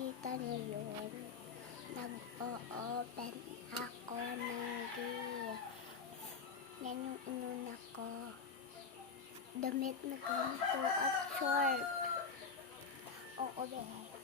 nakita niyo yun? Nag-o-open ako ng gift. Yan yung inuna ko. Damit na ganito at short. Oo, be.